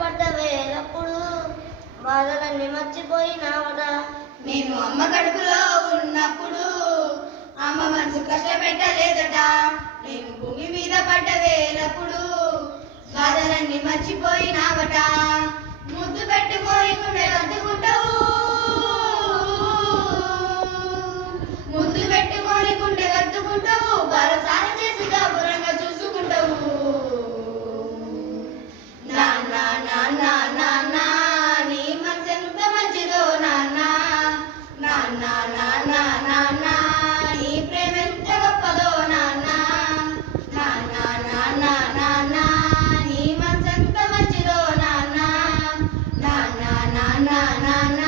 పడ్డ వేలప్పుడు బాధలన్నీ మర్చిపోయినావట. నేను అమ్మ కడుపులో ఉన్నప్పుడు అమ్మ మనసు కష్టపెట్టలేదట. నేను భూమి మీద పడ్డ వేలప్పుడు బాధలన్నీ మర్చిపోయినావట. ముద్దు పెట్టుకొని గుండె కత్తుకుంటావు, ముద్దు పెట్టుకొని గుండె కత్తుకుంటావు, బలసాన చేసి దూరంగా చూసుకుంటావు. నాన్న నాన్న నాన్న నీ మనసు ఎంత మంచిదో నాన్న, నాన్న నాన్న నాన్న నీ ప్రేమ ఎంత గొప్పదో నాన్న, నాన్న నాన్న నాన్న నీ మనసు ఎంత మంచిదో నాన్న, నాన్న నాన్న నాన్న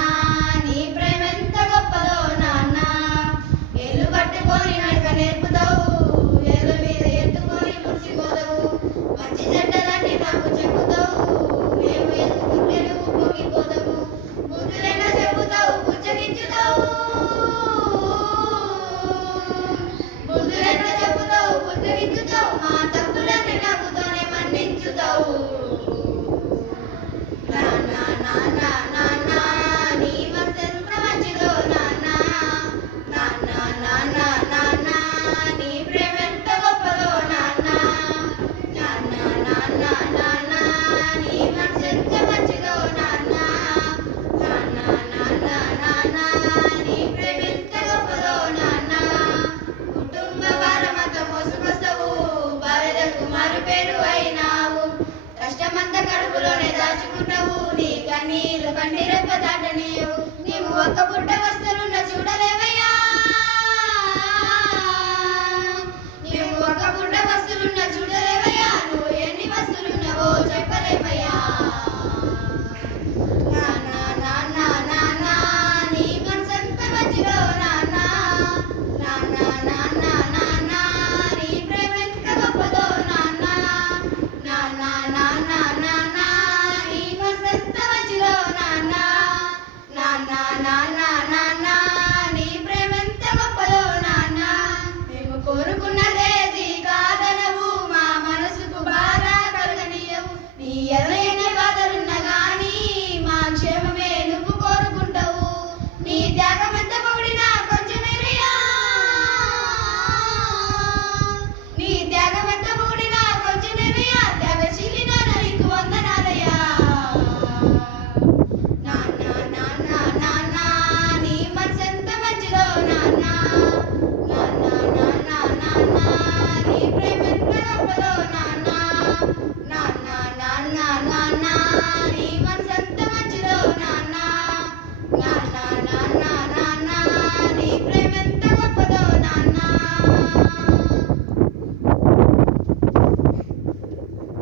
నీ ప్రేమ ఎంత గొప్పదో నాన్న. వేలు పట్టుకొని నడక నేర్పుతావు, వేల మీద ఎత్తుకొని మురిసిపోతావు, మంచి చెడ్డలన్నీ నాకు చెప్పుతావు, మేము ఎదుగుతుంటే నువ్వు పొంగిపోతావు, బుద్ధులైనా చెబుతావు బుజ్జగించుతావు, బుద్ధులైనా చెబుతావు బుజ్జగించుతావు, మా తప్పులన్నీ నవ్వుతోనే మన్నించుతావు. నాన్న నాన్న నాన్న నీ మనసు ఎంత మంచిదో నాన్న, నాన్న నాన్న నాన్న నీ ప్రేమ ఎంత గొప్పదో నాన్న, నాన్న నాన్న నాన్న నీ మనసు ఎంత మంచిదో నాన్న, నాన్న నాన్న నాన్న నీ ప్రేమ ఎంత గొప్పదో నాన్న. కుటుంబ భారమంతా మోసుకొస్తావు, బాధలకు మారు పేరు అయినావు, కష్టమంతా కడుపులోనే దాచుకుంటావు, నీ కన్నీరు కంటిరెప్ప దాటనీయవు, నీవు ఒక్క పుట్ట వస్తులున్న చూడలేవయ్యా, నీవు ఒక్క పుట్ట వస్తులున్న చూడలేవయ్యా, నువ్వు ఎన్ని వస్తులున్నావో చెప్పలేవు.